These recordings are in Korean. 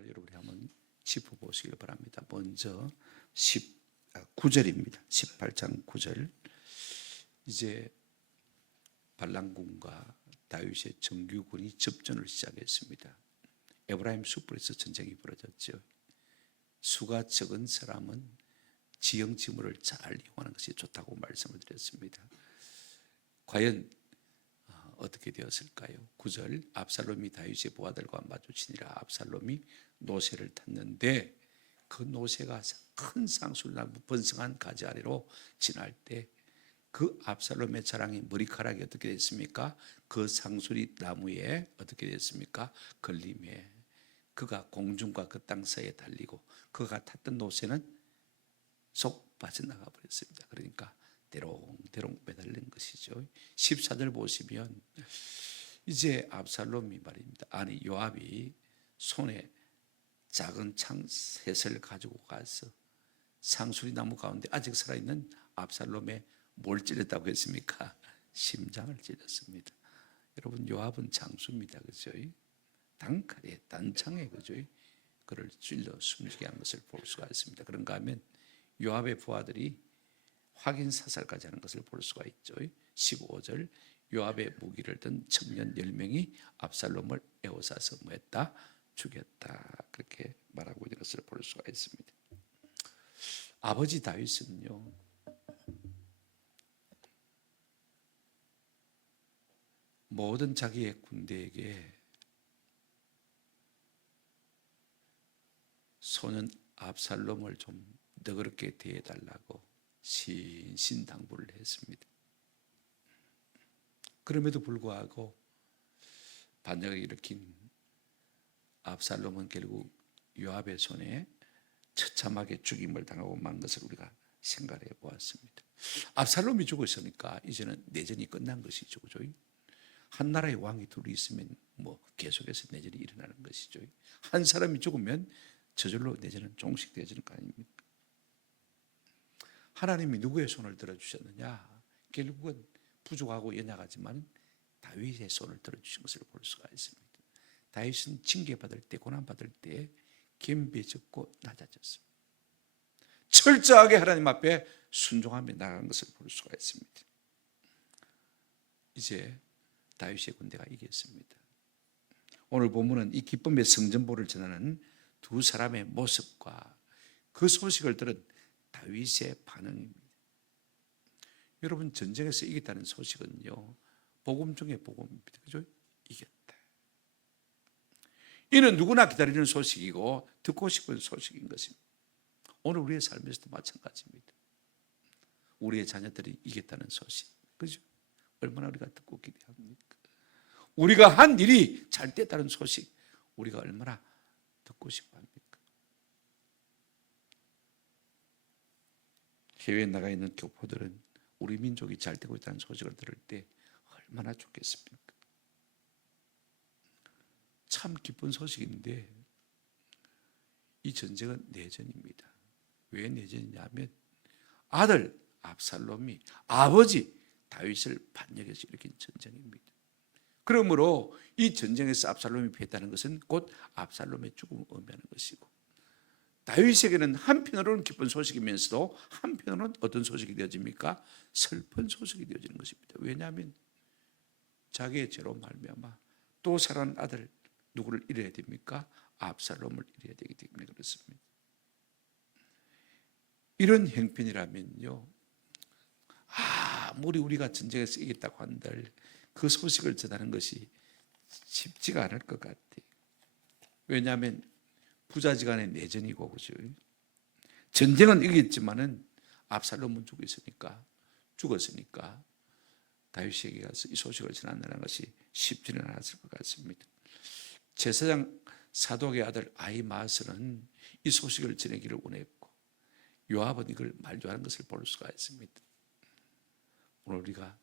말씀을 여러분이 한번 짚어보시길 바랍니다. 먼저 9절입니다. 18장 9절. 이제 발람군과 다윗의 정규군이 접전을 시작했습니다. 에브라임 숯불에서 전쟁이 벌어졌죠. 수가 적은 사람은 지형 지물을 잘 이용하는 것이 좋다고 말씀을 드렸습니다. 과연 어떻게 되었을까요? 9절, 압살롬이 다윗의 부하들과 마주치니라. 압살롬이 노새를 탔는데 그 노새가 큰 쌍술나무 번성한 가지 아래로 지날 때 그 압살롬의 자랑이 머리카락이 어떻게 됐습니까? 그 쌍수리 나무에 어떻게 됐습니까? 걸림에 그가 공중과 그 땅 사이에 달리고 그가 탔던 노새는 쏙 빠져나가 버렸습니다. 그러니까 대롱대롱 매달린 것이죠. 14절 보시면 이제 압살롬이 말입니다. 아니 요압이 손에 작은 창 셋을 가지고 가서 상수리 나무 가운데 아직 살아있는 압살롬의 뭘 찔렸다고 했습니까? 심장을 찔렸습니다. 여러분 요압은 장수입니다. 그죠? 단칼에 단창에 그죠? 그를 찔러 숨지게 한 것을 볼 수가 있습니다. 그런가 하면 요압의 부하들이 확인 사살까지 하는 것을 볼 수가 있죠. 15절, 요압의 무기를 든 청년 10명이 압살롬을 에워싸서 뭐했다? 죽였다. 그렇게 말하고 있는 것을 볼 수가 있습니다. 아버지 다윗은요, 모든 자기의 군대에게 소년 압살롬을 좀 너그럽게 대해달라고 신신당부를 했습니다. 그럼에도 불구하고 반역을 일으킨 압살롬은 결국 요압의 손에 처참하게 죽임을 당하고 만 것을 우리가 생각해 보았습니다. 압살롬이 죽었으니까 이제는 내전이 끝난 것이죠. 그죠? 한 나라의 왕이 둘이 있으면 계속해서 내전이 일어나는 것이죠. 한 사람이 죽으면 저절로 내전은 종식되어지는 거 아닙니까? 하나님이 누구의 손을 들어주셨느냐? 결국은 부족하고 연약하지만 다윗의 손을 들어주신 것을 볼 수가 있습니다. 다윗은 징계받을 때, 고난받을 때 겸비해졌고 낮아졌습니다. 철저하게 하나님 앞에 순종하며 나간 것을 볼 수가 있습니다. 이제 다윗의 군대가 이겼습니다. 오늘 본문은 이 기쁨의 성전보를 전하는 두 사람의 모습과 그 소식을 들은 다윗의 반응입니다. 여러분, 전쟁에서 이겼다는 소식은요, 복음 중에 복음입니다. 그죠? 이겼다. 이는 누구나 기다리는 소식이고 듣고 싶은 소식인 것입니다. 오늘 우리의 삶에서도 마찬가지입니다. 우리의 자녀들이 이겼다는 소식, 그죠? 얼마나 우리가 듣고 기대합니까? 우리가 한 일이 잘 됐다는 소식, 우리가 얼마나 듣고 싶어 합니까? 해외에 나가 있는 교포들은 우리 민족이 잘 되고 있다는 소식을 들을 때 얼마나 좋겠습니까? 참 기쁜 소식인데 이 전쟁은 내전입니다. 왜 내전이냐면 아들 압살롬이 아버지 다윗을 반역해서 일으킨 전쟁입니다. 그러므로 이 전쟁에서 압살롬이 패했다는 것은 곧 압살롬의 죽음을 의미하는 것이고, 다윗에게는 한편으로는 기쁜 소식이면서도 한편으로는 어떤 소식이 되어집니까? 슬픈 소식이 되어지는 것입니다. 왜냐하면 자기의 죄로 말미암아 또 살아난 아들 누구를 잃어야 됩니까? 압살롬을 잃어야 되기 때문에 그렇습니다. 이런 형편이라면요, 아무리 우리가 전쟁에서 이겼다고 한들 그 소식을 전하는 것이 쉽지가 않을 것 같아요. 왜냐하면 부자지간의 내전이고, 그죠? 전쟁은 이겼지만은 압살롬은 죽었으니까 다윗에게 가서 이 소식을 전한다는 것이 쉽지는 않았을 것 같습니다. 제사장 사독의 아들 아히마아스는 이 소식을 전하기를 원했고, 요압은 이걸 말조하는 것을 볼 수가 있습니다. 오늘 우리가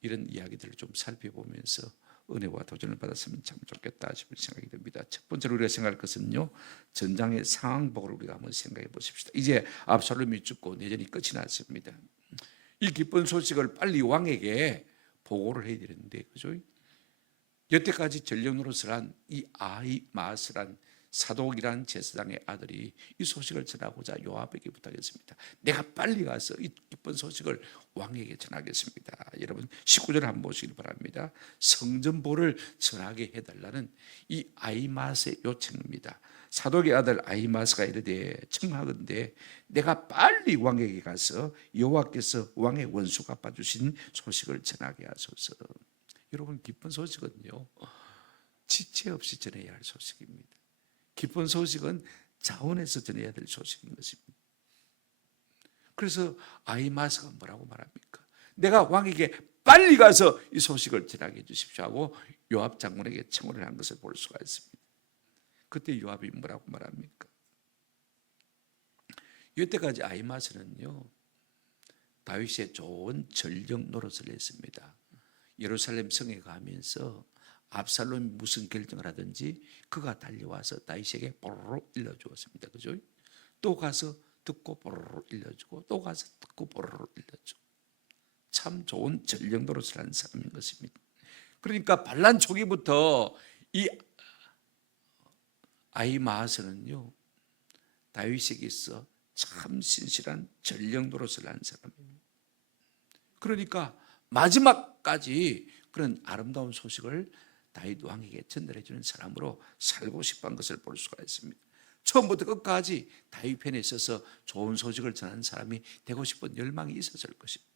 이런 이야기들을 좀 살펴보면서 은혜와 도전을 받았으면 참 좋겠다 싶은 생각이 듭니다. 첫 번째로 우리가 생각할 것은요, 전장의 상황복을 우리가 한번 생각해 보십시다. 이제 압살롬이 죽고 내전이 끝이 났습니다. 이 기쁜 소식을 빨리 왕에게 보고를 해야 되는데, 그죠? 여태까지 전령 노릇을 한 이 아히마아스란 사독이라는 제사장의 아들이 이 소식을 전하고자 요압에게 부탁했습니다. 내가 빨리 가서 이 기쁜 소식을 왕에게 전하겠습니다. 여러분 19절 한번 보시길 바랍니다. 성전보를 전하게 해달라는 이 아히마스의 요청입니다. 사독의 아들 아히마스가 이르되 청하건대 내가 빨리 왕에게 가서 여호와께서 왕의 원수 갚아주신 소식을 전하게 하소서. 여러분 기쁜 소식은요 지체 없이 전해야 할 소식입니다. 기쁜 소식은 자원해서 전해야 될 소식인 것입니다. 그래서 아히마스가 뭐라고 말합니까? 내가 왕에게 빨리 가서 이 소식을 전하게 해주십시오 하고 요압 장군에게 청혼을 한 것을 볼 수가 있습니다. 그때 요압이 뭐라고 말합니까? 이때까지 아히마스는요 다윗의 좋은 전력 노릇을 했습니다. 예루살렘 성에 가면서 압살롬이 무슨 결정을 하든지 그가 달려와서 다윗에게 뽀로로 일러주었습니다. 그죠? 또 가서 듣고 뽀로로 일러주고 또 가서 듣고 뽀로로 일러주고 참 좋은 전력 노릇을 하는 사람인 것입니다. 그러니까 반란 초기부터 이 아히마아스는요 다윗에게서 참 신실한 전력 노릇을 하는 사람입니다. 그러니까 마지막까지 그런 아름다운 소식을 다윗 왕에게 전달해 주는 사람으로 살고 싶은 것을 볼 수가 있습니다. 처음부터 끝까지 다윗 편에 있어서 좋은 소식을 전하는 사람이 되고 싶은 열망이 있었을 것입니다.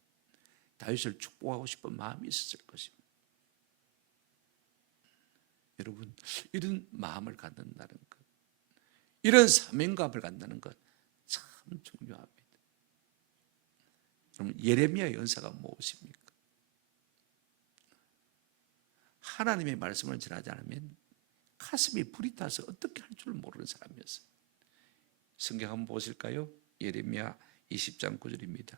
다윗을 축복하고 싶은 마음이 있었을 것입니다. 여러분 이런 마음을 갖는다는 것, 이런 사명감을 갖는다는 것 참 중요합니다. 여러분 예레미야의 은사가 무엇입니까? 하나님의 말씀을 전하지 않으면 가슴이 불이 타서 어떻게 할 줄 모르는 사람이었어요. 성경 한번 보실까요? 예레미야 20장 9절입니다.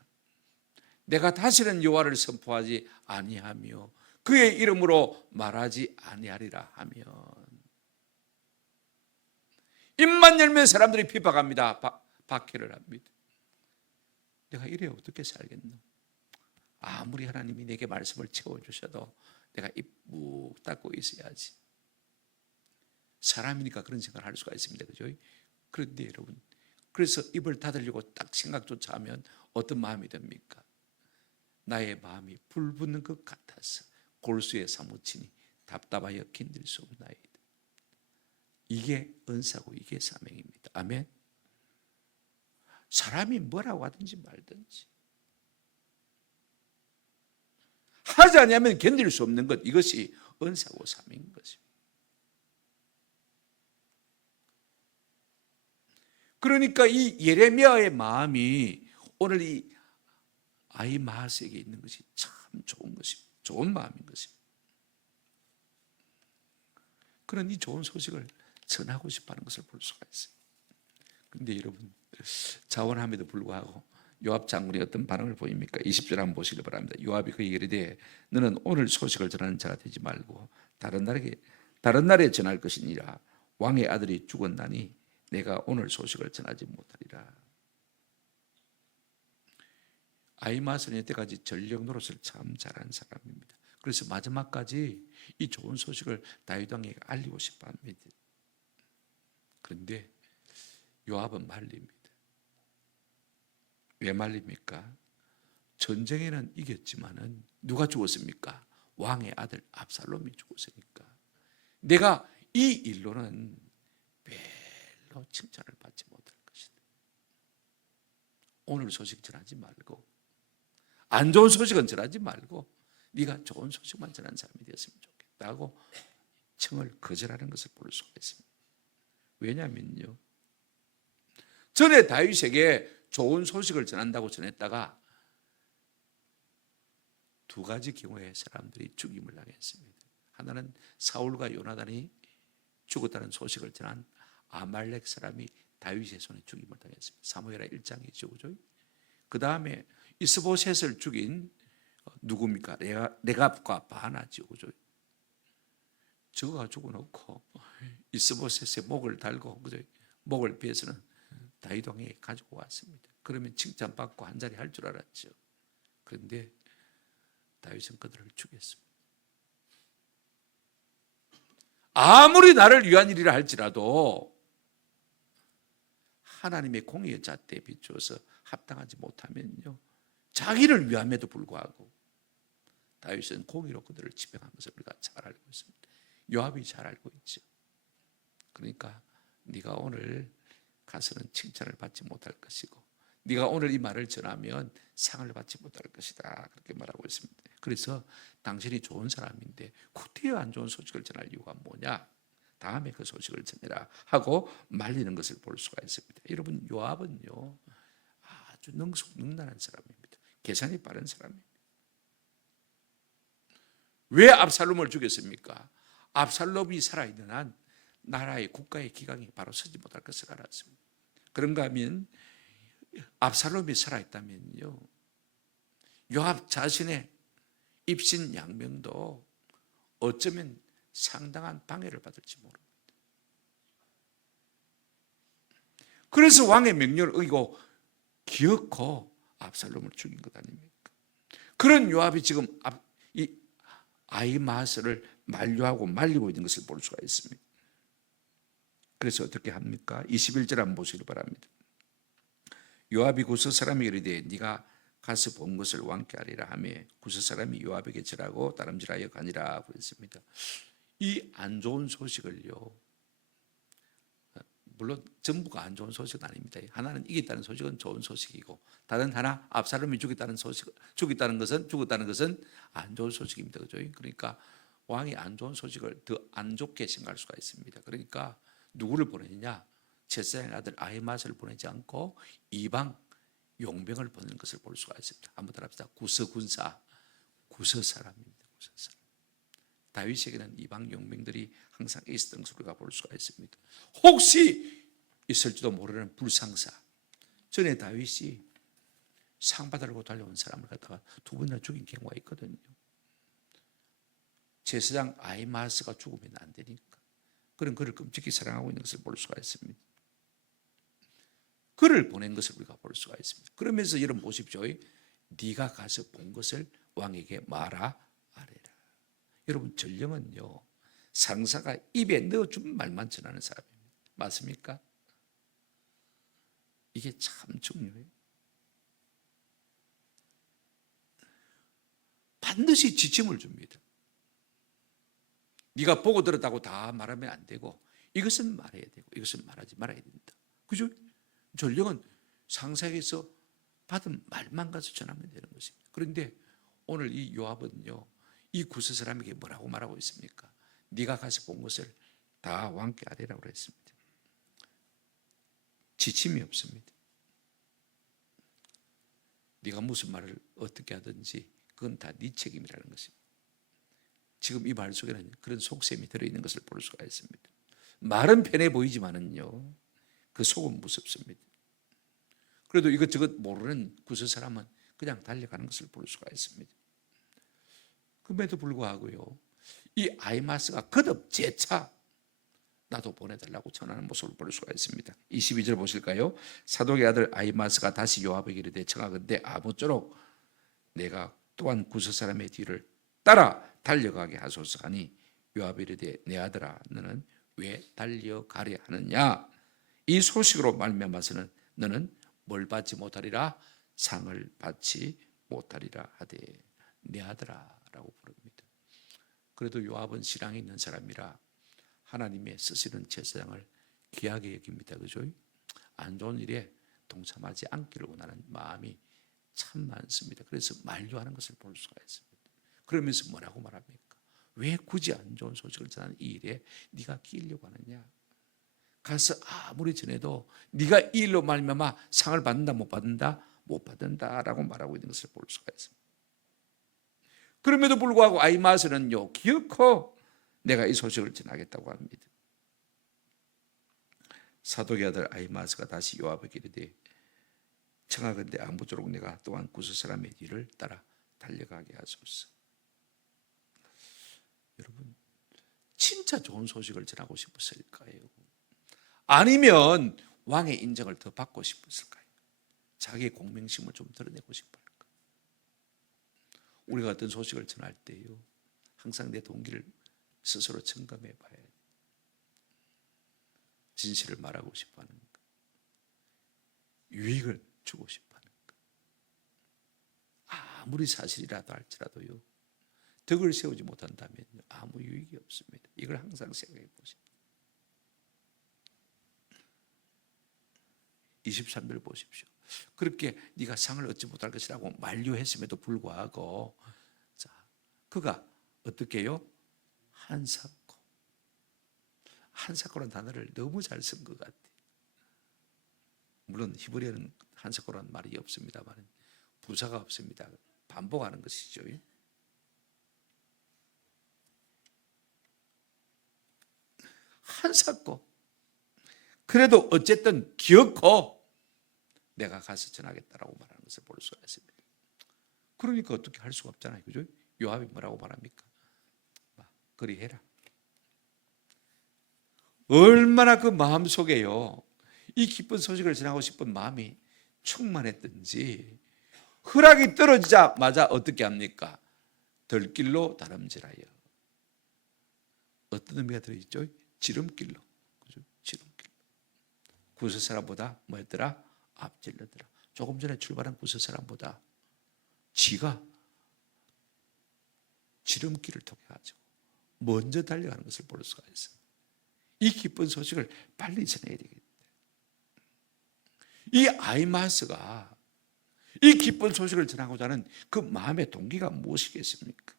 내가 다시는 여호와를 선포하지 아니하며 그의 이름으로 말하지 아니하리라 하면 입만 열면 사람들이 비박합니다. 박해를 합니다. 내가 이래 어떻게 살겠노? 아무리 하나님이 내게 말씀을 채워주셔도 내가 입 묵 닫고 있어야지. 사람이니까 그런 생각을 할 수가 있습니다. 그죠? 그런데 여러분 그래서 입을 닫으려고 딱 생각조차 하면 어떤 마음이 듭니까? 나의 마음이 불붙는 것 같아서 골수에 사무치니 답답하여 견딜 수 없나이다. 이게 은사고 이게 사명입니다. 아멘. 사람이 뭐라고 하든지 말든지 하지 않으면 견딜 수 없는 것, 이것이 은사고 사명인 것입니다. 그러니까 이 예레미야의 마음이 오늘 이 아히마아스에게 있는 것이 참 좋은 것입니다. 좋은 마음인 것입니다. 그런 이 좋은 소식을 전하고 싶어하는 것을 볼 수가 있어요. 그런데 여러분 자원함에도 불구하고 요압 장군이 어떤 반응을 보입니까? 20절 한번 보시기 바랍니다. 요압이 그에게 이르되 너는 오늘 소식을 전하는 자가 되지 말고 다른 날에 전할 것이니라. 왕의 아들이 죽었나니 내가 오늘 소식을 전하지 못하리라. 아히마아스는 이때까지 전력 노릇을 참 잘한 사람입니다. 그래서 마지막까지 이 좋은 소식을 다윗 왕에게 알리고 싶어 합니다. 그런데 요압은 말립니다. 왜 말립니까? 전쟁에는 이겼지만은 누가 죽었습니까? 왕의 아들 압살롬이 죽었으니까 내가 이 일로는 별로 칭찬을 받지 못할 것이다. 오늘 소식 전하지 말고 안 좋은 소식은 전하지 말고 네가 좋은 소식만 전하는 사람이 되었으면 좋겠다고 청을 거절하는 것을 볼 수가 있습니다. 왜냐하면요 전에 다윗에게 좋은 소식을 전한다고 전했다가 두 가지 경우에 사람들이 죽임을 당했습니다. 하나는 사울과 요나단이 죽었다는 소식을 전한 아말렉 사람이 다윗의 손에 죽임을 당했습니다. 사무엘하 1장이죠. 그죠? 그 다음에 이스보셋을 죽인 누굽니까? 레갑과 바나죠. 그죠? 저거가 죽어놓고 이스보셋의 목을 달고 그죠? 목을 베서는 다윗 왕에게 가지고 왔습니다. 그러면 칭찬받고 한 자리 할 줄 알았죠. 그런데 다윗은 그들을 죽였습니다. 아무리 나를 위한 일이라 할지라도 하나님의 공의의 잣대에 비추어서 합당하지 못하면요, 자기를 위함에도 불구하고 다윗은 공의로 그들을 지배한 것을 우리가 잘 알고 있습니다. 요압이 잘 알고 있죠. 그러니까 네가 오늘 가서는 칭찬을 받지 못할 것이고, 네가 오늘 이 말을 전하면 상을 받지 못할 것이다, 그렇게 말하고 있습니다. 그래서 당신이 좋은 사람인데 구태여 안 좋은 소식을 전할 이유가 뭐냐, 다음에 그 소식을 전해라 하고 말리는 것을 볼 수가 있습니다. 여러분, 요압은요 아주 능숙능란한 사람입니다. 계산이 빠른 사람입니다. 왜 압살롬을 죽였습니까? 압살롬이 살아있는 한 나라의 국가의 기강이 바로 서지 못할 것을 알았습니다. 그런가 하면 압살롬이 살아있다면요, 요압 자신의 입신 양명도 어쩌면 상당한 방해를 받을지 모릅니다. 그래서 왕의 명령을 어기고 기어코 압살롬을 죽인 것 아닙니까? 그런 요압이 지금 이 아히마아스를 만류하고 말리고 있는 것을 볼 수가 있습니다. 그래서 어떻게 합니까? 21절 한번 보시기 바랍니다. 요압이 구스 사람에게 이르되 네가 가서 본 것을 왕께 아뢰라 하며 구스 사람이 요압에게 절하고 다름질하여 가니라 그랬습니다. 이 안 좋은 소식을요, 물론 전부가 안 좋은 소식은 아닙니다. 하나는 이겼다는 소식은 좋은 소식이고, 다른 하나 압살롬이 죽었다는 것은 안 좋은 소식입니다. 그죠? 그러니까 왕이 안 좋은 소식을 더 안 좋게 생각할 수가 있습니다. 그러니까 누구를 보내느냐? 제사장의 아들 아히마스를 보내지 않고 이방 용병을 보내는 것을 볼 수가 있습니다. 한번 따라합시다. 구서 군사, 구서 사람입니다. 구서 사람. 다윗에게는 이방 용병들이 항상 있었던 것을 우리가 볼 수가 있습니다. 혹시 있을지도 모르는 불상사. 전에 다윗이 상 받으려고 달려온 사람을 갖다가 두 번이나 죽인 경우가 있거든요. 제사장 아히마스가 죽으면 안 되니까. 그런 그를 끔찍히 사랑하고 있는 것을 볼 수가 있습니다. 그를 보낸 것을 우리가 볼 수가 있습니다. 그러면서 여러분 보십시오. 네가 가서 본 것을 왕에게 말하 아뢰라. 여러분, 전령은요, 상사가 입에 넣어준 말만 전하는 사람입니다. 맞습니까? 이게 참 중요해요. 반드시 지침을 줍니다. 네가 보고 들었다고 다 말하면 안 되고, 이것은 말해야 되고 이것은 말하지 말아야 된다. 그죠? 전령은 상사에게서 받은 말만 가서 전하면 되는 것입니다. 그런데 오늘 이 요압은요, 이 구스 사람에게 뭐라고 말하고 있습니까? 네가 가서 본 것을 다 왕께 아뢰라고 그랬습니다. 지침이 없습니다. 네가 무슨 말을 어떻게 하든지 그건 다 네 책임이라는 것입니다. 지금 이 말 속에는 그런 속셈이 들어있는 것을 볼 수가 있습니다. 말은 편해 보이지만은요, 그 속은 무섭습니다. 그래도 이것저것 모르는 구스 사람은 그냥 달려가는 것을 볼 수가 있습니다. 그럼에도 불구하고요, 이 아히마스가 거듭 재차 나도 보내달라고 전하는 모습을 볼 수가 있습니다. 22절 보실까요? 사독의 아들 아히마스가 다시 요압에게 이르되 청하건대 아무쪼록 내가 또한 구스 사람의 뒤를 따라 달려가게 하소서 하니 요압이 이르되 내 아들아 너는 왜 달려가려 하느냐? 이 소식으로 말미암아서는 너는 뭘 받지 못하리라? 상을 받지 못하리라 하되 내 아들아 라고 부릅니다. 그래도 요압은 신앙이 있는 사람이라 하나님의 쓰시는 제사장을 귀하게 여깁니다. 그죠? 안 좋은 일에 동참하지 않기를 원하는 마음이 참 많습니다. 그래서 만류하는 것을 볼 수가 있습니다. 그러면서 뭐라고 말합니까? 왜 굳이 안 좋은 소식을 전하는 이 일에 네가 끼려고 하느냐? 가서 아무리 전해도 네가 이 일로 말미암아 상을 받는다 못 받는다? 못 받는다라고 말하고 있는 것을 볼 수가 있습니다. 그럼에도 불구하고 아히마스는요, 기어코 내가 이 소식을 전하겠다고 합니다. 사독의 아들 아히마스가 다시 요압에게 이르되 청하건대 아무쪼록 내가 또한 구스 사람의 뒤를 따라 달려가게 하소서. 여러분, 진짜 좋은 소식을 전하고 싶었을까요? 아니면 왕의 인정을 더 받고 싶었을까요? 자기의 공명심을 좀 드러내고 싶을까요? 우리가 어떤 소식을 전할 때요, 항상 내 동기를 스스로 점검해 봐야 돼요. 진실을 말하고 싶어 하는가? 유익을 주고 싶어 하는 것. 아무리 사실이라도 할지라도요, 덕을 세우지 못한다면 아무 유익이 없습니다. 이걸 항상 생각해 보십시오. 23절 보십시오. 그렇게 네가 상을 얻지 못할 것이라고 만류했음에도 불구하고, 자, 그가 어떻게 해요? 한사코. 한사코라는 단어를 너무 잘 쓴 것 같아요. 물론 히브리어는 한사코라는 말이 없습니다만 부사가 없습니다. 반복하는 것이죠. 한사코. 그래도 어쨌든 기억고 내가 가서 전하겠다라고 말하는 것을 볼 수가 있습니다. 그러니까 어떻게 할 수가 없잖아요. 그죠? 요압이 뭐라고 말합니까? 그리해라. 얼마나 그 마음속에요, 이 기쁜 소식을 전하고 싶은 마음이 충만했든지 허락이 떨어지자마자 어떻게 합니까? 들길로 다름질하여. 어떤 의미가 들어있죠? 지름길로. 그죠? 지름길로. 구스 사람보다 뭐였더라? 앞질러더라. 조금 전에 출발한 구스 사람보다 지가 지름길을 통해 가지고 먼저 달려가는 것을 볼 수가 있어요. 이 기쁜 소식을 빨리 전해야 되겠다. 이 아이마스가 이 기쁜 소식을 전하고자 하는 그 마음의 동기가 무엇이겠습니까?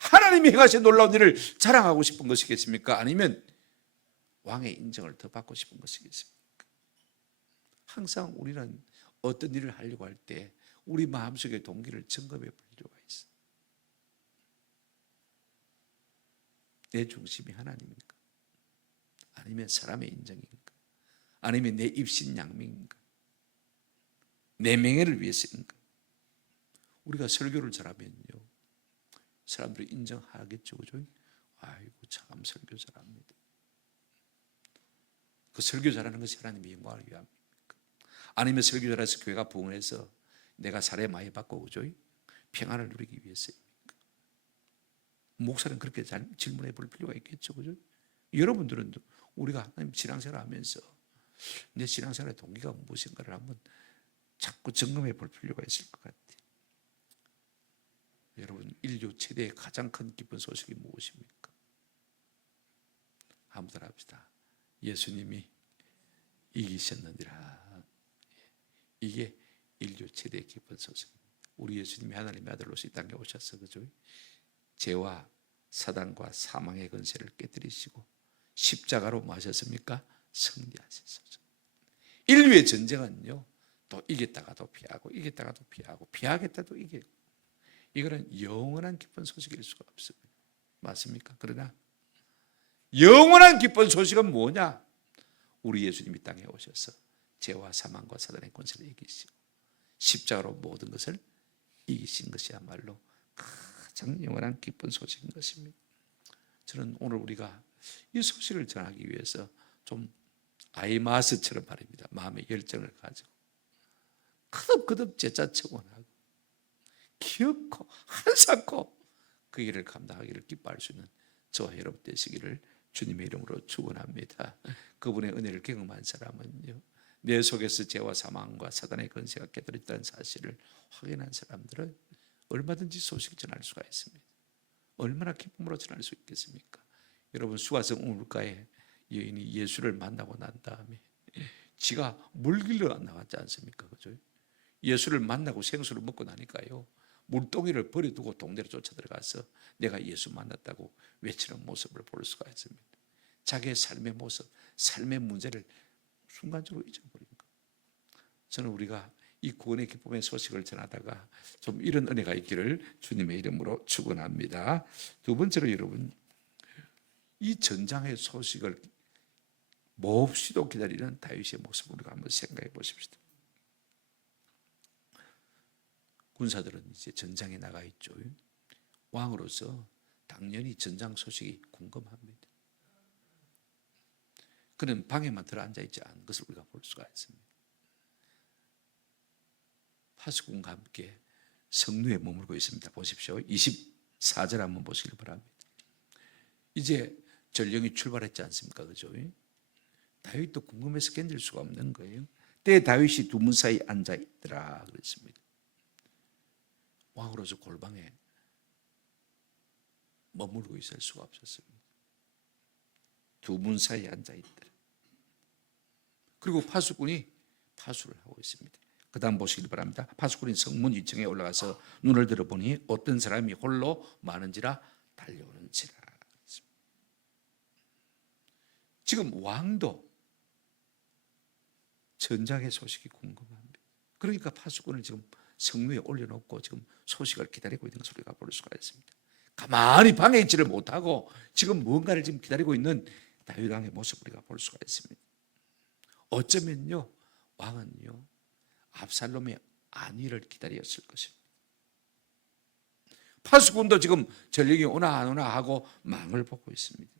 하나님이 행하신 놀라운 일을 자랑하고 싶은 것이겠습니까? 아니면 왕의 인정을 더 받고 싶은 것이겠습니까? 항상 우리는 어떤 일을 하려고 할 때 우리 마음속의 동기를 점검해 볼 필요가 있어요. 내 중심이 하나님입니까? 아니면 사람의 인정인가? 아니면 내 입신양명인가? 내 명예를 위해서인가? 우리가 설교를 잘하면요, 사람들이 인정하겠죠, 그죠? 아이고 참 설교 잘합니다. 그 설교 잘하는 것이 하나님의 영광을 위함입니까? 아니면 설교 잘해서 교회가 부흥해서 내가 사례 많이 받고, 그죠? 평안을 누리기 위해서입니까? 목사는 그렇게 잘 질문해 볼 필요가 있겠죠, 그죠? 여러분들은 우리가 하나님 신앙생활을 하면서 내 신앙생활의 동기가 무엇인가를 한번 자꾸 점검해 볼 필요가 있을 것 같아요. 여러분, 인류 최대의 가장 큰 기쁜 소식이 무엇입니까? 한번 합시다. 예수님이 이기셨느니라. 이게 인류 최대의 기쁜 소식입니다. 우리 예수님이 하나님의 아들로서 이 땅에 오셔서, 그죠? 죄와 사단과 사망의 권세를 깨뜨리시고 십자가로 뭐 하셨습니까? 승리하셨습니다. 인류의 전쟁은요, 또 이겼다가도 피하고 이겼다가도 피하고 피하겠다도 이기고, 이거는 영원한 기쁜 소식일 수가 없습니다. 맞습니까? 그러나 영원한 기쁜 소식은 뭐냐? 우리 예수님이 땅에 오셔서 죄와 사망과 사단의 권세를 이기시고 십자가로 모든 것을 이기신 것이야말로 가장 영원한 기쁜 소식인 것입니다. 저는 오늘 우리가 이 소식을 전하기 위해서 좀 아이마스처럼 말입니다, 마음의 열정을 가지고 거듭거듭 제자 청원하고 기억고 한사코 그 일을 감당하기를 기뻐할 수 있는 저와 여러분 되시기를 주님의 이름으로 축원합니다. 그분의 은혜를 경험한 사람은요, 내 속에서 죄와 사망과 사단의 권세가 깨뜨렸다는 사실을 확인한 사람들은 얼마든지 소식을 전할 수가 있습니다. 얼마나 기쁨으로 전할 수 있겠습니까? 여러분, 수가성 우물가에 여인이 예수를 만나고 난 다음에 지가 물길로 안 나갔지 않습니까? 그죠? 예수를 만나고 생수를 먹고 나니까요, 물동이를 버려두고 동네로 쫓아 들어가서 내가 예수 만났다고 외치는 모습을 볼 수가 있습니다. 자기의 삶의 모습, 삶의 문제를 순간적으로 잊어버린 것. 저는 우리가 이 구원의 기쁨의 소식을 전하다가 좀 이런 은혜가 있기를 주님의 이름으로 축원합니다. 두 번째로, 여러분, 이 전장의 소식을 몹시도 기다리는 다윗의 모습을 우리가 한번 생각해 보십시다. 군사들은 이제 전장에 나가 있죠. 왕으로서 당연히 전장 소식이 궁금합니다. 그는 방에만 들어앉아 있지 않은 것을 우리가 볼 수가 있습니다. 파수꾼과 함께 성루에 머물고 있습니다. 보십시오. 24절 한번 보시길 바랍니다. 이제 전령이 출발했지 않습니까? 그죠? 다윗도 궁금해서 견딜 수가 없는 거예요. 때에 다윗이 두 문 사이에 앉아 있더라 그랬습니다. 왕으로서 골방에 머물고 있을 수가 없었습니다. 두 문 사이에 앉아 있더라. 그리고 파수꾼이 파수를 하고 있습니다. 그 다음 보시길 바랍니다. 파수꾼이 성문 2층에 올라가서 눈을 들어보니 어떤 사람이 홀로 많은지라 달려오는지라. 지금 왕도 전장의 소식이 궁금합니다. 그러니까 파수꾼을 지금 성 위에 올려놓고 지금 소식을 기다리고 있는 것을 우리가 볼 수가 있습니다. 가만히 방에 있지를 못하고 지금 무언가를 지금 기다리고 있는 다윗 왕의 모습을 우리가 볼 수가 있습니다. 어쩌면요, 왕은요 압살롬의 안위를 기다렸을 것입니다. 파수꾼도 지금 전령이 오나 안 오나 하고 망을 보고 있습니다.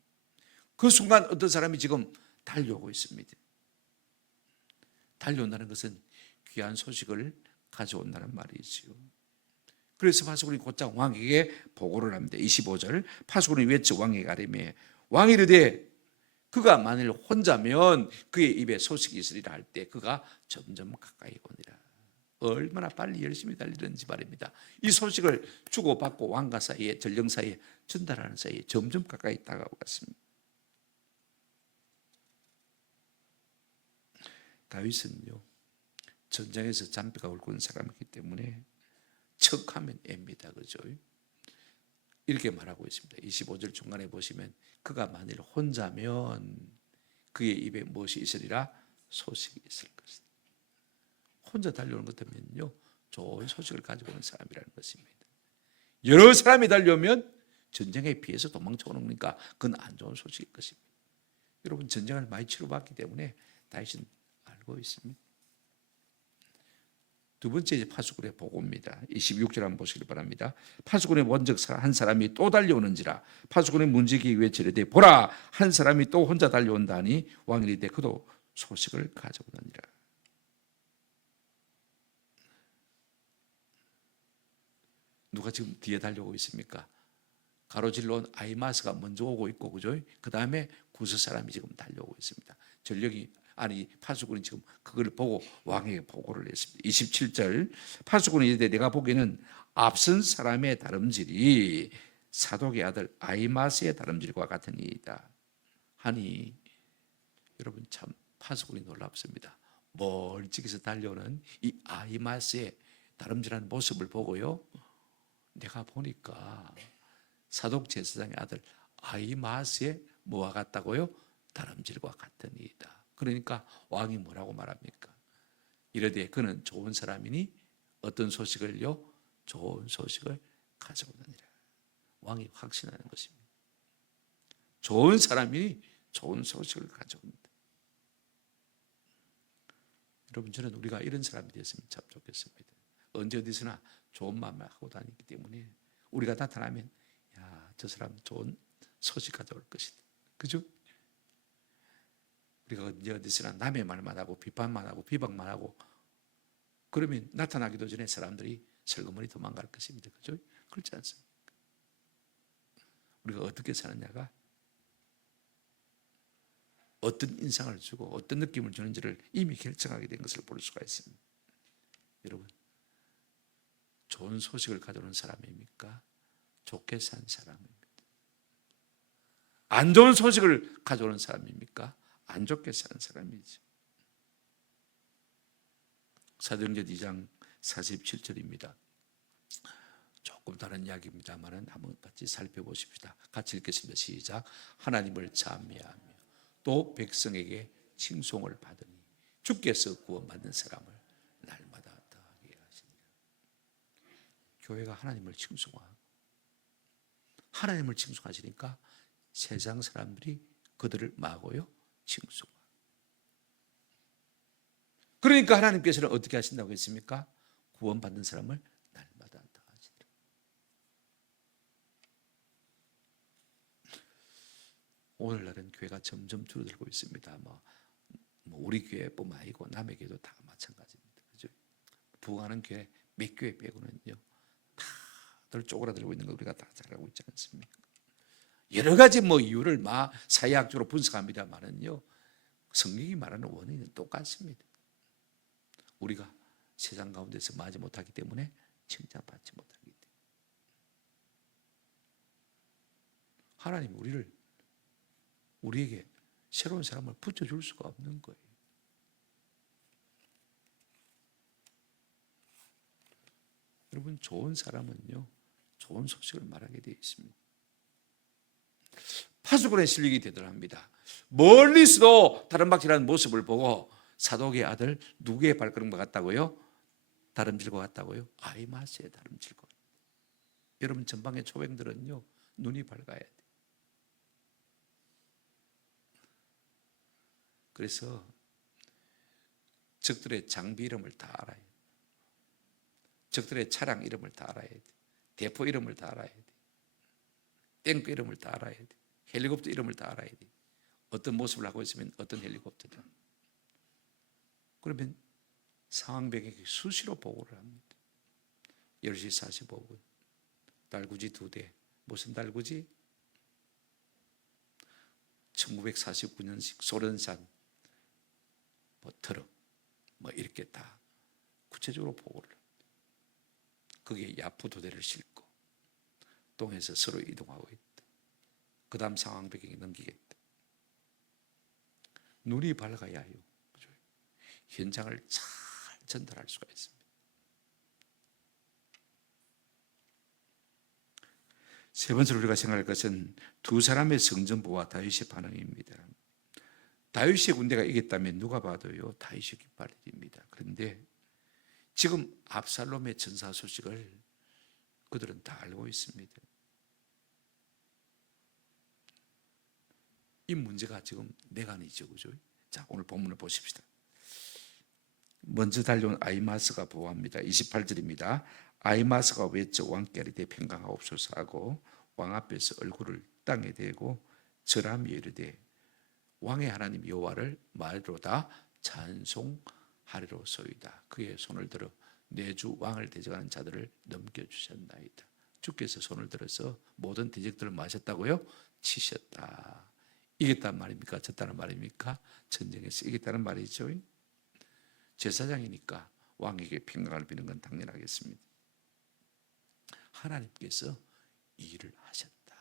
그 순간 어떤 사람이 지금 달려오고 있습니다. 달려온다는 것은 귀한 소식을 가져온다는 말이지요. 그래서 파수꾼이 곧장 왕에게 보고를 합니다. 25절 파수꾼이 외쳐 왕에게 아뢰매 왕이 이르되 그가 만일 혼자면 그의 입에 소식이 있으리라 할 때 그가 점점 가까이 오니라. 얼마나 빨리 열심히 달리는지 말입니다. 이 소식을 주고받고 왕과 사이에 전령 사이에 전달하는 사이에 점점 가까이 다가오고 갔습니다. 다윗은요 전장에서 잔뼈가 굵은 사람이기 때문에 척하면 애입니다. 그죠? 이렇게 말하고 있습니다. 25절 중간에 보시면 그가 만일 혼자면 그의 입에 무엇이 있으리라 소식이 있을 것이다. 혼자 달려오는 것 때문에요 좋은 소식을 가지고 오는 사람이라는 것입니다. 여러 사람이 달려오면 전쟁에 피해서 도망쳐오는 거니까 그건 안 좋은 소식일 것입니다. 여러분 전쟁을 많이 치러봤기 때문에 다윗은 알고 있습니다. 두 번째 파수꾼의 보고입니다. 26절 한번 보시기 바랍니다. 파수꾼의 먼저 한 사람이 또 달려오는지라 파수꾼의 문지기 외치되 보라 한 사람이 또 혼자 달려온다니 왕이 이르되 그도 소식을 가져오느니라. 누가 지금 뒤에 달려오고 있습니까? 가로질러 온 아히마스가 먼저 오고 있고 그죠? 그 다음에 구스 사람이 지금 달려오고 있습니다. 전력이 파수꾼이 지금 그걸 보고 왕에게 보고를 했습니다. 27절 파수꾼이 이르되 내가 보기에는 앞선 사람의 다름질이 사독의 아들 아히마스의 다름질과 같으니이다 하니 여러분 참 파수꾼이 놀랍습니다. 멀찍이서 달려오는 이 아히마스의 다름질하는 모습을 보고요 내가 보니까 사독 제사장의 아들 아히마스의 뭐와 같다고요? 다름질과 같으니이다. 그러니까 왕이 뭐라고 말합니까? 이르되 그는 좋은 사람이니 어떤 소식을요? 좋은 소식을 가져오느니라. 왕이 확신하는 것입니다. 좋은 사람이니 좋은 소식을 가져온다. 여러분 저는 우리가 이런 사람이 되었으면 참 좋겠습니다. 언제 어디서나 좋은 마음을 하고 다니기 때문에 우리가 나타나면 야, 저 사람 좋은 소식 가져올 것이다. 그죠? 우리가 언제 어디서나 남의 말만 하고 비판만 하고 비방만 하고 그러면 나타나기도 전에 사람들이 설거머니 도망갈 것입니다. 그죠? 그렇지 않습니까? 우리가 어떻게 사느냐가 어떤 인상을 주고 어떤 느낌을 주는지를 이미 결정하게 된 것을 볼 수가 있습니다. 여러분 좋은 소식을 가져오는 사람입니까? 좋게 산 사람입니다. 안 좋은 소식을 가져오는 사람입니까? 안 좋게 사는 사람이죠. 사도행전 2장 47절입니다. 조금 다른 이야기입니다만 한번 같이 살펴보십시다. 같이 읽겠습니다. 시작. 하나님을 찬미하며 또 백성에게 칭송을 받으니 주께서 구원받는 사람을 날마다 더하게 하시니라. 교회가 하나님을 칭송하고 하나님을 칭송하시니까 세상 사람들이 그들을 마고요 칭송하고. 그러니까 하나님께서는 어떻게 하신다고 했습니까? 구원받는 사람을 날마다 더하시리라. 오늘날은 교회가 점점 줄어들고 있습니다. 우리 교회뿐만 아니고 남의 교회도 다 마찬가지입니다. 그죠? 부흥하는 교회 몇 교회 빼고는요 다들 쪼그라들고 있는 거 우리가 다 잘 알고 있지 않습니까? 여러 가지 이유를 사회학적으로 분석합니다만은요 성경이 말하는 원인은 똑같습니다. 우리가 세상 가운데서 맞지 못하기 때문에 칭찬받지 못하기 때문에 하나님이 우리에게 새로운 사람을 붙여줄 수가 없는 거예요. 여러분, 좋은 사람은요, 좋은 소식을 말하게 되어 있습니다. 파수꾼의 실력이 대단합니다. 멀리서도 다름박질하는 모습을 보고 사독의 아들 누구의 발걸음과 같다고요? 다름질과 같다고요? 아히마스의 다름질과. 여러분, 전방의 초병들은요, 눈이 밝아야 돼요. 그래서 적들의 장비 이름을 다 알아야 돼요. 적들의 차량 이름을 다 알아야 돼요. 대포 이름을 다 알아야 돼요. 탱크 이름을 다 알아야 돼요. 헬리콥터 이름을 다 알아야 돼요. 어떤 모습을 하고 있으면 어떤 헬리콥터다. 그러면 상황병에게 수시로 보고를 합니다. 10시 45분 달구지 2대. 무슨 달구지? 1949년식 소련산 트럭 이렇게 다 구체적으로 보고를 합니다. 그게 야프 2대를 싣고 동해에서 서로 이동하고 있다. 그 다음 상황 배경에 넘기겠다. 눈이 밝아야 해요. 그죠? 현장을 잘 전달할 수가 있습니다. 세 번째로 우리가 생각할 것은 두 사람의 성전부와 다윗의 반응입니다. 다윗의 군대가 이겼다면 누가 봐도요, 다윗이 깃발이 됩니다. 그런데 지금 압살롬의 전사 소식을 그들은 다 알고 있습니다. 이 문제가 지금 내간이죠, 그죠? 자, 오늘 본문을 보십시다. 먼저 달려온 아히마스가 보호합니다. 28절입니다. 아히마스가 외쳐 왕께 아뢰되 평강하옵소서 하고 왕 앞에서 얼굴을 땅에 대고 절하며 이르되 왕의 하나님 여호와를 말로다 찬송하리로소이다. 그의 손을 들어 내 주 왕을 대적하는 자들을 넘겨주셨나이다. 주께서 손을 들어서 모든 대적들을 마셨다고요? 치셨다. 이겼단 말입니까? 졌다는 말입니까? 전쟁에서 이겼다는 말이죠. 제사장이니까 왕에게 평강을 비는 건 당연하겠습니다. 하나님께서 이 일을 하셨다.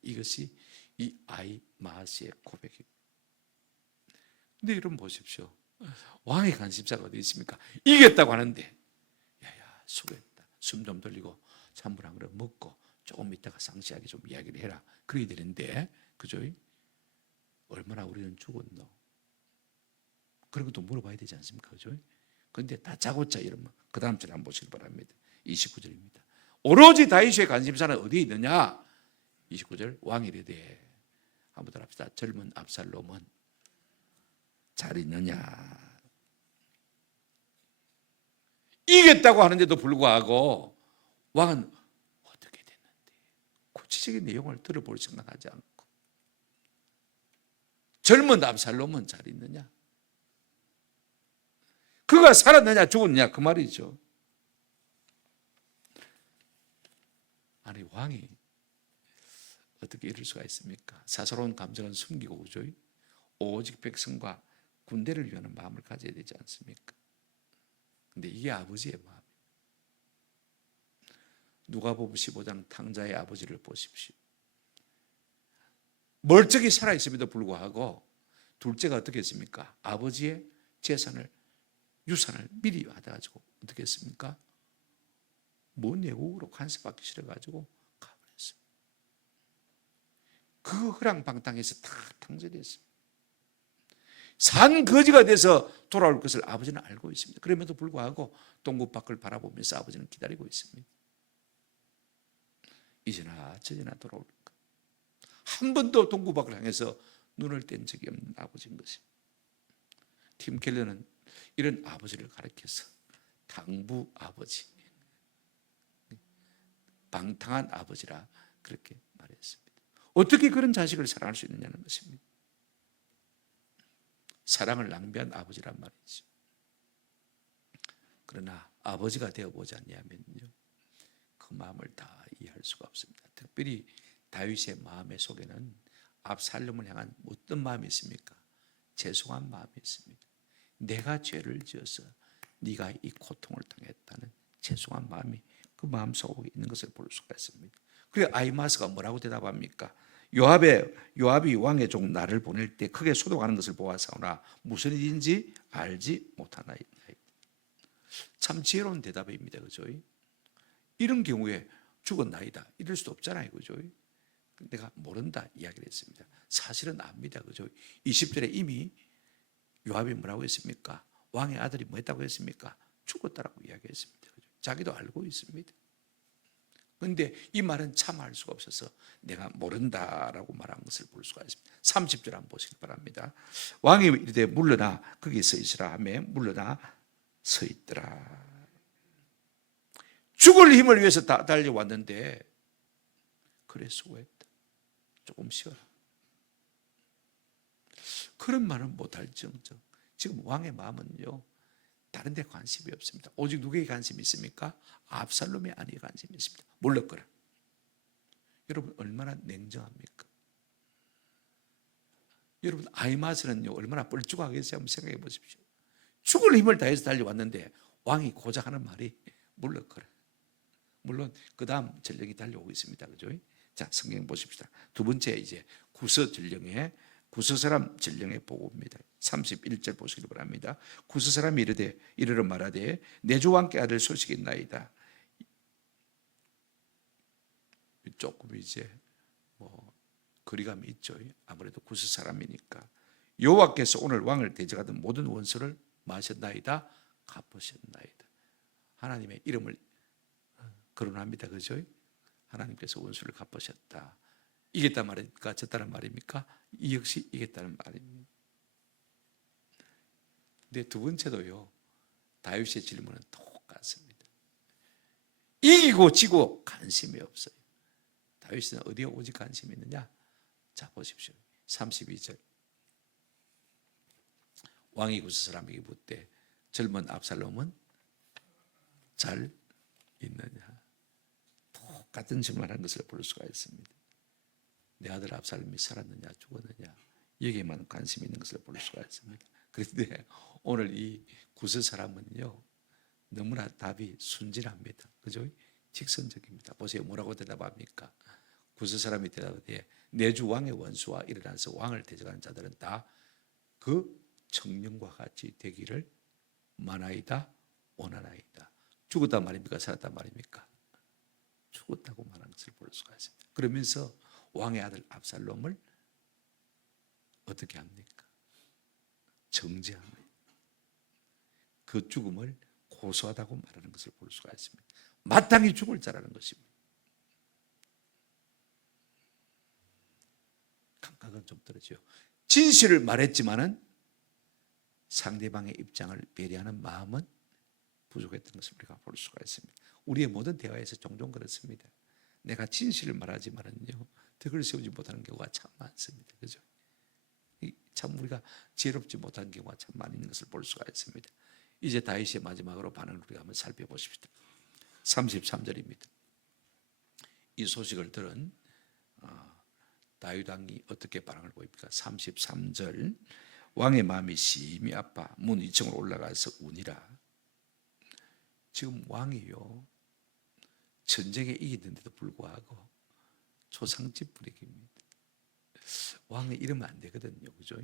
이것이 이 아히마스의 고백입니다. 근데 여러분 보십시오. 왕의 관심사가 어디 있습니까? 이겼다고 하는데 야야 수고했다. 숨 좀 돌리고 찬물 한 그릇 먹고 조금 있다가 상세하게 좀 이야기를 해라. 그래야 되는데 그죠? 얼마나 우리는 죽었노? 그런 것도 물어봐야 되지 않습니까? 그죠? 그런데 다짜고짜 이러면 그 다음 절에 한번 보시기 바랍니다. 29절입니다. 오로지 다윗의 관심사는 어디에 있느냐? 29절 왕이 이르되 한번 더 합시다. 젊은 압살롬은 잘 있느냐? 이겼다고 하는데도 불구하고 왕은 어떻게 됐는데 구체적인 내용을 들어볼 생각하지 않고 젊은 압살롬은 잘 있느냐? 그가 살았느냐 죽었느냐 그 말이죠. 아니 왕이 어떻게 이럴 수가 있습니까? 사사로운 감정은 숨기고 그죠? 오직 백성과 군대를 위하는 마음을 가져야 되지 않습니까? 근데 이게 아버지의 마음이에요. 누가복음 15장 탕자의 아버지를 보십시오. 멀쩡히 살아있음에도 불구하고 둘째가 어떻게 했습니까? 아버지의 유산을 미리 받아가지고 어떻게 했습니까? 먼 외국으로 간섭받기 싫어가지고 가버렸어요. 그 허랑방탕에서 다 탕전했습니다. 산 거지가 돼서 돌아올 것을 아버지는 알고 있습니다. 그럼에도 불구하고 동굴 밖을 바라보면서 아버지는 기다리고 있습니다. 이제나 저제나 돌아올 것. 한 번도 동굴 밖을 향해서 눈을 뗀 적이 없는 아버지인 것입니다. 팀 켈러는 이런 아버지를 가리켜서 당부 아버지, 방탕한 아버지라 그렇게 말했습니다. 어떻게 그런 자식을 사랑할 수 있느냐는 것입니다. 사랑을 낭비한 아버지란 말이죠. 그러나 아버지가 되어보지 않냐면요, 그 마음을 다 이해할 수가 없습니다. 특별히 다윗의 마음의 속에는 압살롬을 향한 어떤 마음이 있습니까? 죄송한 마음이 있습니다. 내가 죄를 지어서 네가 이 고통을 당했다는 죄송한 마음이 그 마음속에 있는 것을 볼 수가 있습니다. 그래 아히마스가 뭐라고 대답합니까? 요압이 왕의 종 나를 보낼 때 크게 소동하는 것을 보아사오나 무슨 일인지 알지 못하나이다. 참 지혜로운 대답입니다. 그죠? 이런 경우에 죽었나이다 이럴 수도 없잖아요. 그죠? 내가 모른다 이야기를 했습니다. 사실은 압니다. 그죠? 20절에 이미 요압이 뭐라고 했습니까? 왕의 아들이 뭐 했다고 했습니까? 죽었다라고 이야기했습니다. 그죠? 자기도 알고 있습니다. 그런데 이 말은 참 알 수가 없어서 내가 모른다라고 말한 것을 볼 수가 있습니다. 30절 한번 보시기 바랍니다. 왕이 이르되 물러나 거기 서 있으라 하매 물러나 서 있더라. 죽을 힘을 위해서 다 달려왔는데 그래 수고했다. 조금 쉬어라. 그런 말은 못할지언정 지금 왕의 마음은요 다른 데 관심이 없습니다. 오직 누구에게 관심이 있습니까? 압살롬의 아내에 관심이 있습니다. 물러거라. 여러분 얼마나 냉정합니까? 여러분 아히마스는요 얼마나 뻘쭘하겠어요? 한번 생각해 보십시오. 죽을 힘을 다해서 달려왔는데 왕이 고작 하는 말이 물러거라. 물론 그 다음 전령이 달려오고 있습니다. 그죠? 자 성경 보십시다. 두 번째 이제 구스 사람 전령의 보고입니다. 31절 보시기 바랍니다. 구스 사람이 이르러 말하되 내 주 왕께 아들 소식이 있나이다. 조금 이제 뭐 거리감이 있죠. 아무래도 구스 사람이니까 여호와께서 오늘 왕을 대적하던 모든 원수를 마셨나이다 갚으셨나이다. 하나님의 이름을 거론합니다. 그죠? 하나님께서 원수를 갚으셨다. 이겼단 말입니까? 졌다는 말입니까? 이 역시 이겼다는 말입니다. 근데 두 번째도요. 다윗의 질문은 똑같습니다. 이기고 지고 관심이 없어요. 다윗은 어디에 오직 관심이 있느냐? 자 보십시오. 32절 왕이 구스 사람에게 묻되 젊은 압살롬은 잘 있느냐? 똑같은 질문하는 것을 볼 수가 있습니다. 내 아들 압살롬이 살았느냐 죽었느냐 여기에만 관심이 있는 것을 볼 수가 있습니다. 그런데 오늘 이 구스 사람은요 너무나 답이 순진합니다. 그죠? 직선적입니다. 보세요. 뭐라고 대답합니까? 구스 사람이 대답하되 내 주 왕의 원수와 일어나서 왕을 대적하는 자들은 다 그 청년과 같이 되기를 만하이다 원하나이다. 죽었단 말입니까? 살았단 말입니까? 죽었다고 말하는 것을 볼 수가 있습니다. 그러면서 왕의 아들 압살롬을 어떻게 합니까? 정죄합니다. 그 죽음을 고소하다고 말하는 것을 볼 수가 있습니다. 마땅히 죽을 자라는 것입니다. 감각은 좀 떨어져요. 진실을 말했지만은 상대방의 입장을 배려하는 마음은 부족했던 것을 우리가 볼 수가 있습니다. 우리의 모든 대화에서 종종 그렇습니다. 내가 진실을 말하지만은요 덕을 세우지 못하는 경우가 참 많습니다. 그죠? 참 우리가 지혜롭지 못한 경우가 참 많이 있는 것을 볼 수가 있습니다. 이제 다윗의 마지막으로 반응을 우리가 한번 살펴보십시다. 33절입니다. 이 소식을 들은 다윗 왕이 어떻게 반응을 보입니까? 33절 왕의 마음이 심히 아파 문 2층으로 올라가서 우니라. 지금 왕이요 전쟁에 이기는데도 불구하고 초상집 분위기입니다. 왕은 이러면 안 되거든요. 그죠?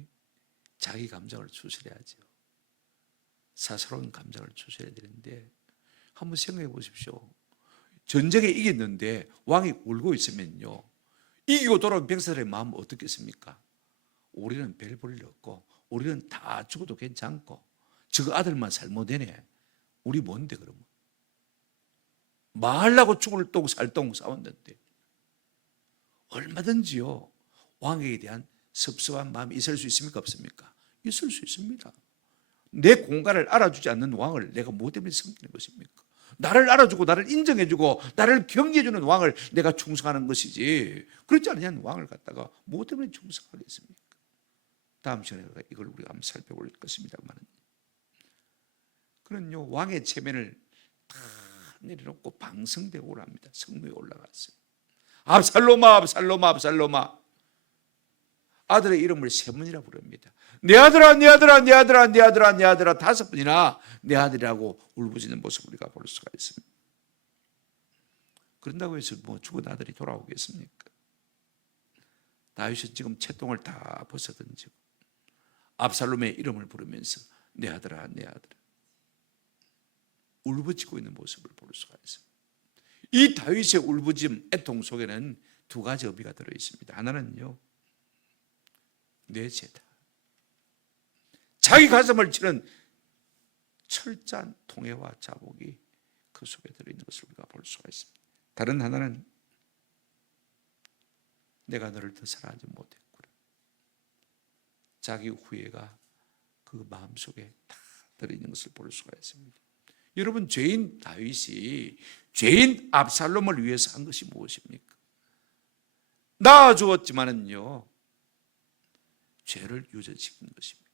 자기 감정을 추스려야죠. 사사로운 감정을 추스려야 되는데 한번 생각해 보십시오. 전쟁에 이겼는데 왕이 울고 있으면요 이기고 돌아온 병사들의 마음은 어떻겠습니까? 우리는 별 볼 일 없고 우리는 다 죽어도 괜찮고 저 아들만 살면 되네. 우리 뭔데 그러면? 말라고 죽을 똥 살똥 싸웠는데 얼마든지요 왕에게 대한 섭섭한 마음이 있을 수 있습니까? 없습니까? 있을 수 있습니다. 내 공간을 알아주지 않는 왕을 내가 뭐 때문에 섬기는 것입니까? 나를 알아주고 나를 인정해주고 나를 경계해주는 왕을 내가 충성하는 것이지 그렇지 않으면 왕을 갖다가 뭐 때문에 충성하겠습니까? 다음 시간에 이걸 우리가 한번 살펴볼 것입니다만 그런요 왕의 체면을 다 내려놓고 방성대고를 합니다. 성묘에 올라갔어요. 압살롬아 압살롬아 압살롬아 아들의 이름을 3번이나 부릅니다. 내 아들아, 내 아들아, 내 아들아, 내 아들아, 내 아들아 5번이나 내 아들이라고 울부짖는 모습을 우리가 볼 수가 있습니다. 그런다고 해서 뭐 죽은 아들이 돌아오겠습니까? 다윗은 지금 채통을 다 벗어던지고 압살롬의 이름을 부르면서 내 아들아, 내 아들아 울부짖고 있는 모습을 볼 수가 있습니다. 이 다윗의 울부짖음, 애통 속에는 2가지 의미가 들어 있습니다. 하나는요, 내 죄다. 자기 가슴을 치는 철저한 통해와 자복이 그 속에 들어있는 것을 우리가 볼 수가 있습니다. 다른 하나는 내가 너를 더 사랑하지 못했구나. 자기 후회가 그 마음속에 다 들어있는 것을 볼 수가 있습니다. 여러분, 죄인 다윗이 죄인 압살롬을 위해서 한 것이 무엇입니까? 낳아주었지만은요, 죄를 유전시킨 것입니다.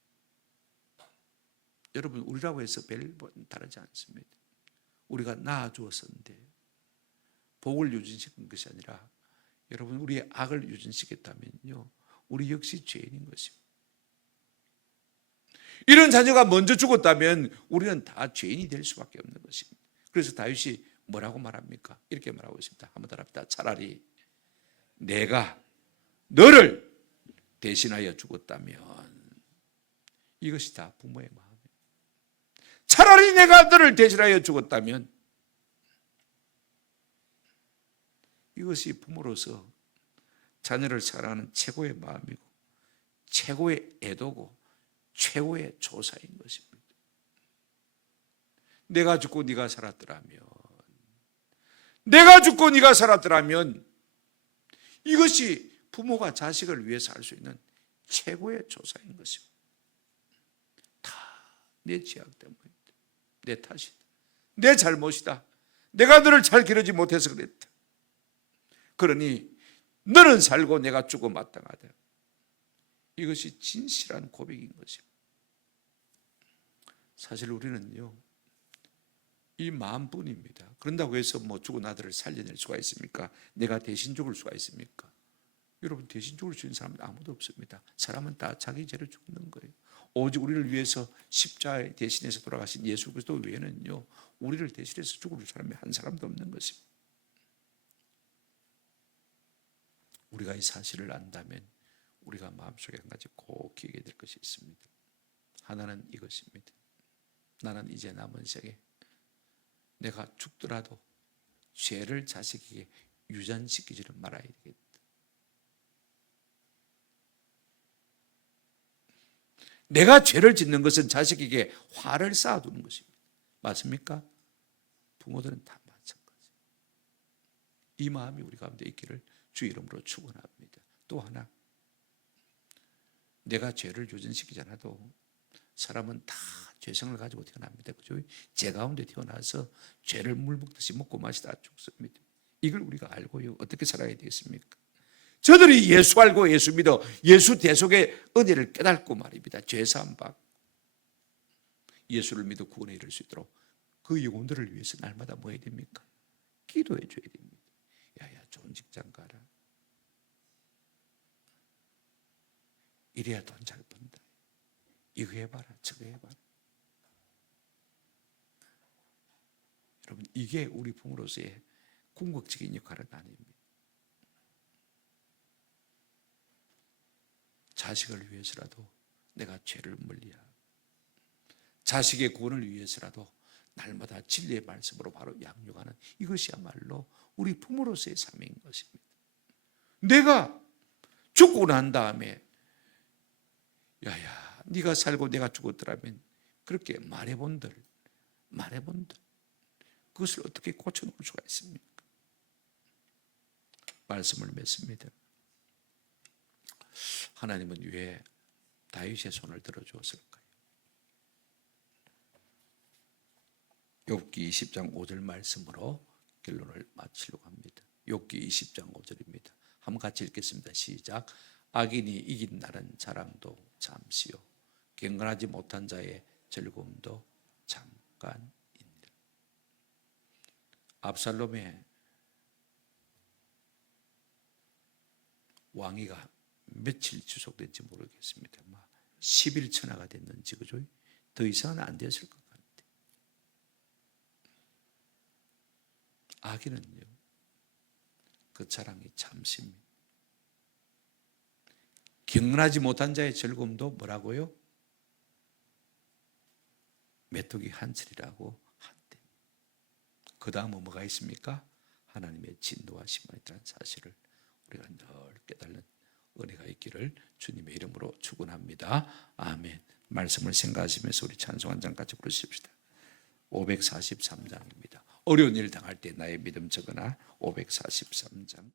여러분, 우리라고 해서 별 다르지 않습니다. 우리가 낳아주었었는데 복을 유전시킨 것이 아니라 여러분, 우리의 악을 유전시켰다면요, 우리 역시 죄인인 것입니다. 이런 자녀가 먼저 죽었다면 우리는 다 죄인이 될 수밖에 없는 것입니다. 그래서 다윗이 뭐라고 말합니까? 이렇게 말하고 있습니다. 한번 더 합시다. 차라리 내가 너를 대신하여 죽었다면, 이것이 다 부모의 마음이에요. 차라리 내가 너를 대신하여 죽었다면, 이것이 부모로서 자녀를 사랑하는 최고의 마음이고 최고의 애도고 최고의 조사인 것입니다. 내가 죽고 네가 살았더라면, 내가 죽고 네가 살았더라면, 이것이 부모가 자식을 위해서 할 수 있는 최고의 조사인 것입니다. 다 내 죄악 때문이다. 내 탓이다. 내 잘못이다. 내가 너를 잘 기르지 못해서 그랬다. 그러니 너는 살고 내가 죽어 마땅하다. 이것이 진실한 고백인 것입니다. 사실 우리는요, 이 마음뿐입니다. 그런다고 해서 뭐 죽은 아들을 살려낼 수가 있습니까? 내가 대신 죽을 수가 있습니까? 여러분, 대신 죽을 수 있는 사람은 아무도 없습니다. 사람은 다 자기 죄로 죽는 거예요. 오직 우리를 위해서 십자가에 대신해서 돌아가신 예수 그리스도 외에는요, 우리를 대신해서 죽을 사람이 한 사람도 없는 것입니다. 우리가 이 사실을 안다면 우리가 마음속에 한 가지 꼭 기억해야 될 것이 있습니다. 하나는 이것입니다. 나는 이제 남은 생에 내가 죽더라도 죄를 자식에게 유전시키지는 말아야 되겠다. 내가 죄를 짓는 것은 자식에게 화를 쌓아두는 것입니다. 맞습니까? 부모들은 다 마찬가지. 이 마음이 우리 가운데 있기를 주 이름으로 축원합니다. 또 하나, 내가 죄를 유전시키지 않아도 사람은 다 죄성을 가지고 태어납니다. 그죠? 죄 가운데 태어나서 죄를 물 먹듯이 먹고 마시다 죽습니다. 이걸 우리가 알고요, 어떻게 살아야 되겠습니까? 저들이 예수 알고 예수 믿어 예수 대속의 은혜를 깨닫고 말입니다. 죄사함 받고 예수를 믿어 구원에 이를 수 있도록 그 영혼들을 위해서 날마다 뭐 해야 됩니까? 기도해 줘야 됩니다. 야야, 좋은 직장 가라. 이래야 돈 잘 번다. 이거 해봐라, 저거 해봐라. 여러분, 이게 우리 부모로서의 궁극적인 역할은 아닙니다. 자식을 위해서라도 내가 죄를 멀리하고 자식의 구원을 위해서라도 날마다 진리의 말씀으로 바로 양육하는, 이것이야말로 우리 부모로서의 사명인 것입니다. 내가 죽고 난 다음에 야야, 네가 살고 내가 죽었더라면, 그렇게 말해본들 그것을 어떻게 고쳐놓을 수가 있습니까? 말씀을 맺습니다. 하나님은 왜 다윗의 손을 들어주었을까요? 욥기 20장 5절 말씀으로 결론을 마치려고 합니다. 욥기 20장 5절입니다. 한번 같이 읽겠습니다. 시작. 악인이 이긴 날은 자랑도 잠시요, 경건하지 못한 자의 즐거움도 잠깐이니라. 압살롬의 왕위가 며칠 지속된지 모르겠습니다. 10일 천하가 됐는지, 그죠? 더 이상은 안 됐을 것 같아요. 아기는요, 그 자랑이 참습니다. 경건하지 못한 자의 즐거움도 뭐라고요? 메뚜기 한철이라고 한대. 그 다음은 뭐가 있습니까? 하나님의 진노하심이 있다는 사실을 우리가 늘 깨달는 은혜가 있기를 주님의 이름으로 축원합니다. 아멘. 말씀을 생각하시면서 우리 찬송 한 장 같이 부르십시다. 543장입니다. 어려운 일 당할 때 나의 믿음 적으나 543장.